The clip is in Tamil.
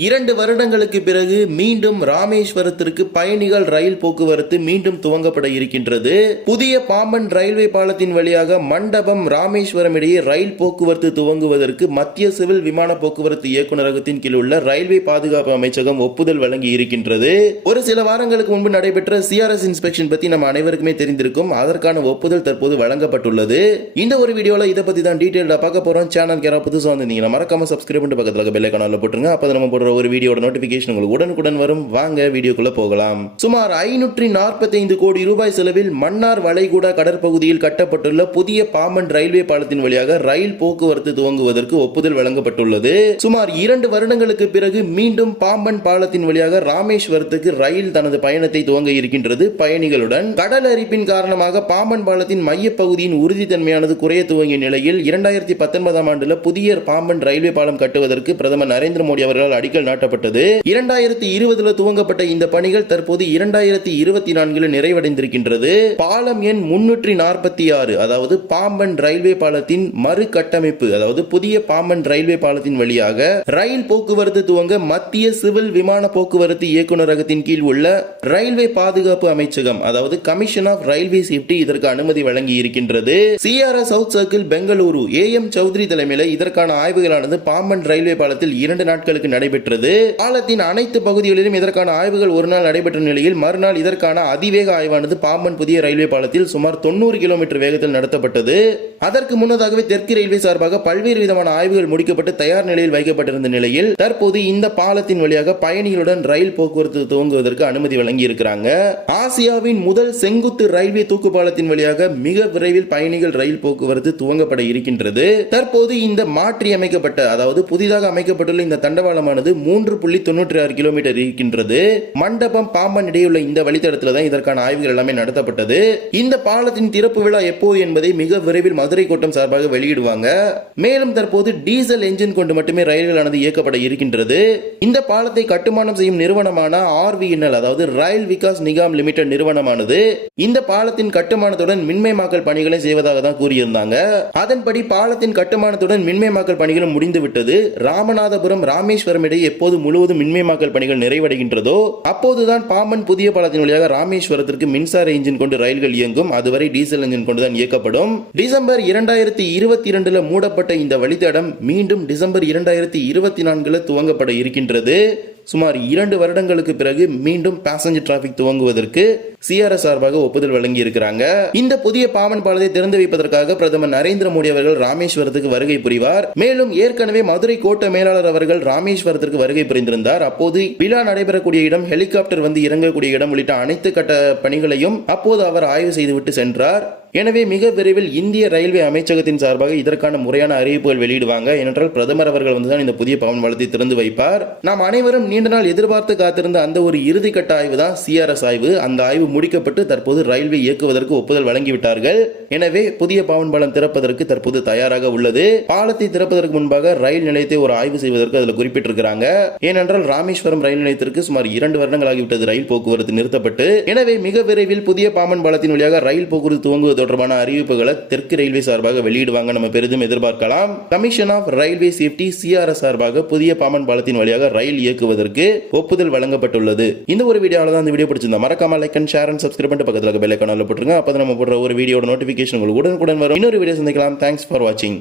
இரண்டு வருடங்களுக்கு பிறகு மீண்டும் ராமேஸ்வரத்திற்கு பயணிகள் ரயில் போக்குவரத்து மீண்டும் துவங்கப்பட இருக்கின்றது. புதிய பாம்பன் ரயில்வே பாலத்தின் வழியாக மண்டபம் ராமேஸ்வரம் இடையே ரயில் போக்குவரத்து துவங்குவதற்கு மத்திய சிவில் விமான போக்குவரத்து இயக்குநரகத்தின் கீழ் உள்ள ரயில்வே பாதுகாப்பு அமைச்சகம் ஒப்புதல் வழங்கி இருக்கின்றது. ஒரு சில வாரங்களுக்கு முன்பு நடைபெற்ற சிஆர்எஸ் இன்ஸ்பெக்ஷன் பத்தி நம்ம அனைவருக்குமே தெரிந்திருக்கும். அதற்கான ஒப்புதல் தற்போது வழங்கப்பட்டுள்ளது. இந்த ஒரு வீடியோல இதை பத்தி தான் டீடைல்டா பார்க்க போறோம். சேனல் யாராவது புதுசா நீங்க மறக்காம சப்ஸ்கிரைப் பண்ணிட்டு பக்கத்துல பெல் போட்டுருங்க. அப்போ நம்ம போடுற ஒரு வீடியோட நோட்டிபிகேஷன் உங்களுக்கு உடனுக்குடன் வரும். வாங்க வீடியோக்குள்ள போகலாம். சுமார் ஐநூற்றி நாற்பத்தைந்து கோடி ரூபாய் செலவில் மன்னார் வளைகுடா கடற்பகுதியில் கட்டப்பட்டுள்ள புதிய பாம்பன் ரயில்வே பாலத்தின் வழியாக ரயில் போக்குவரத்து துவங்குவதற்கு ஒப்புதல் வழங்கப்பட்டுள்ளது. சுமார் இரண்டு வருடங்களுக்கு பிறகு மீண்டும் பாம்பன் பாலத்தின் வழியாக ராமேஸ்வரத்துக்கு ரயில் தனது பயணத்தை துவங்க இருக்கின்றது பயணிகளுடன். கடல் அரிப்பின் காரணமாக பாம்பன் பாலத்தின் மையப்பகுதியின் உறுதித்தன்மையானது குறைய துவங்கிய நிலையில் இரண்டாயிரத்தி பத்தொன்பதாம் ஆண்டுல புதிய பாம்பன் ரயில்வே பாலம் கட்டுவதற்கு பிரதமர் நரேந்திர மோடி அவர்களால் அடிக்கல் நாட்டப்பட்டது. இரண்டாயிரத்தி இருபதுல துவங்கப்பட்ட இந்த பணிகள் தற்போது இரண்டாயிரத்தி இருபத்தி நான்கில் நிறைவடைந்திருக்கின்றது. பாலம் எண் முன்னூற்றி நாற்பத்தி ஆறு அதாவது பாம்பன் ரயில்வே பாலத்தின் மறுகட்டமைப்பு அதாவது புதிய பாம்பன் ரயில்வே பாலத்தின் வழியாக ரயில் போக்குவரத்து துவங்க மத்திய சிவில் விமான போக்குவரத்து இயக்குநரகத்தின் கீழ் உள்ள ரயில்வே பாதுகாப்பு அமைச்சகம் அதாவது கமிஷன் ஆஃப் ரயில்வே சேஃப்டி இதற்கு அனுமதி வழங்கி இருக்கின்றது CRS south circle Bengaluru A M Chaudhary தலைமையில் இதற்கான ஆய்வுகளானது பாம்பன் ரயில்வே பாலத்தில் இரண்டு நாட்களுக்கு நடைபெற்றது. பாலத்தின் அனைத்து பகுதிகளிலும் இதற்கான ஆய்வுகள் ஒரு நாள் நடைபெற்ற நிலையில் மறுநாள் இதற்கான அதிவேக ஆய்வானது பாம்பன் புதிய ரயில்வே பாலத்தில் சுமார் தொண்ணூறு கிலோமீட்டர் வேகத்தில் நடத்தப்பட்டது. அதற்கு முன்னதாகவே தெற்கு ரயில்வே சார்பாக பல்வேறு விதமான ஆய்வுகள் முடிக்கப்பட்டு தயார் நிலையில் வைக்கப்பட்டிருந்த நிலையில் தற்போது இந்த பாலத்தின் வழியாக பயணிகளுடன் ரயில் போக்குவரத்து துவங்குவதற்கு அனுமதி வழங்கி இருக்கிறாங்க ஆசியாவின் முதல் செங்குத்து ரயில்வே தூக்கு பாலத்தின் வழியாக மிக விரைவில் பயணிகள் ரயில் போக்குவரத்து துவங்கப்பட இருக்கின்றது. தற்போது இந்த மாற்றி அமைக்கப்பட்ட அதாவது புதிதாக அமைக்கப்பட்டுள்ள இந்த தண்டவாளமானது மூன்று புள்ளி தொண்ணூற்றி ஆறு கிலோமீட்டர் இருக்கின்றது. மண்டபம் பாம்பன் இடையுள்ள இந்த வழித்தடத்தில் தான் இதற்கான ஆய்வுகள் எல்லாமே நடத்தப்பட்டது. இந்த பாலத்தின் திறப்பு விழா எப்போது என்பதை மிக விரைவில் மதுரை கோட்டம் சார்பாக வெளியிடுவாங்க. மேலும் தற்போது டீசல் என்ஜின் கொண்டு மட்டுமே ரயில்களானது இயக்கப்பட இருக்கின்றது. இந்த பாலத்தை கட்டுமானம் செய்யும் நிறுவனமான ஆர்விஎன்எல் அதாவது ரயில் விகாஸ் நிகாம் லிமிடெட் நிறுவனமானது இந்த பாலத்தின் கட்டுமானத்துடன் மின்மயமாக்கல் பணிகளை செய்வதாக தான் கூறியிருந்தாங்க. அதன்படி பாலத்தின் கட்டுமானத்துடன் மின்மயமாக்கல் பணிகளும் முடிந்துவிட்டது. ராமநாதபுரம் ராமேஸ்வரம் இடையே எப்போது முழுவதும் மின்மயமாக்கல் பணிகள் நிறைவடைகின்றதோ அப்போதுதான் பாம்பன் புதிய பாலத்தின் வழியாக ராமேஸ்வரத்திற்கு மின்சார இன்ஜின் கொண்டு ரயில்கள் இயங்கும். அதுவரை டீசல் இன்ஜின் கொண்டுதான் இயக்கப்படும். டிசம்பர் இரண்டாயிரத்தி இருபத்தி இரண்டுல மூடப்பட்ட இந்த வழித்தடம் மீண்டும் டிசம்பர் இரண்டாயிரத்தி இருபத்தி நான்குல துவங்கப்பட இருக்கின்றது. சுமார் இரண்டு வருடங்களுக்கு பிறகு மீண்டும் பேசஞ்சர் டிராபிக் துவங்குவதற்கு சிஆர்எஸ் சார்பாக ஒப்புதல் வழங்கி இருக்கிறாங்க இந்த புதிய பாமன் பாலத்தை திறந்து வைப்பதற்காக பிரதமர் நரேந்திர மோடி அவர்கள் ராமேஸ்வரத்துக்கு வருகை புரிவார். மேலும் ஏற்கனவே மதுரை கோட்ட மேலாளர் அவர்கள் ராமேஸ்வரத்திற்கு வருகை புரிந்திருந்தார். அப்போது விழா நடைபெறக்கூடிய இடம் ஹெலிகாப்டர் வந்து இறங்கக்கூடிய இடம் உள்ளிட்ட அனைத்து கட்ட பணிகளையும் அப்போது அவர் ஆய்வு செய்துவிட்டு சென்றார். எனவே மிக விரைவில் இந்திய ரயில்வே அமைச்சகத்தின் சார்பாக இதற்கான முறையான அறிவிப்புகள் வெளியிடுவாங்க. ஏனென்றால் பிரதமர் அவர்கள் வந்துதான் இந்த புதிய பவன் பாலத்தை திறந்து வைப்பார். நாம் அனைவரும் நீண்ட நாள் எதிர்பார்த்து காத்திருந்த அந்த ஒரு இறுதிக்கட்ட ஆய்வு தான் சிஆர்எஸ் ஆய்வு. அந்த ஆய்வு முடிக்கப்பட்டு தற்போது ரயில்வே இயக்குவதற்கு ஒப்புதல் வழங்கிவிட்டார்கள். எனவே புதிய பவன் பாலம் திறப்பதற்கு தற்போது தயாராக உள்ளது. பாலத்தை திறப்பதற்கு முன்பாக ரயில் நிலையத்தை ஒரு ஆய்வு செய்வதற்கு அதில் குறிப்பிட்டிருக்கிறாங்க. ஏனென்றால் ராமேஸ்வரம் ரயில் நிலையத்திற்கு சுமார் இரண்டு வருடங்களாகிவிட்டது ரயில் போக்குவரத்து நிறுத்தப்பட்டு. எனவே மிக விரைவில் புதிய பாம்பன் பாலத்தின் வழியாக ரயில் போக்குவரத்து துவங்குவது தொடர்பான அறிவிப்புகளை தெற்கு ரயில்வே சார்பாக வெளியிடுவாங்க. நம்ம பெரிதும் எதிர்பார்க்கலாம். Commission of railway safety CRS சார்பாக புதிய பாமன் பாலத்தின் வழியாக ரயில் இயக்குவதற்கு ஒப்புதல் வழங்கப்பட்டுள்ளது. இந்த ஒரு வீடியோவில் தான் இந்த வீடியோ பிடிச்சிருந்தா மறக்காம like and share and subscribe பண்ணிட்டு பக்கத்தில் பெல் ஐக்கானில் போட்டுருங்க. அப்போ நம்ம போடுற ஒரு வீடியோட நோட்டிஃபிகேஷன் உங்களுக்கு உடனுக்குடன் வரும். இன்னொரு வீடியோ சந்திக்கலாம். தேங்க்ஸ் ஃபார் வாட்சிங்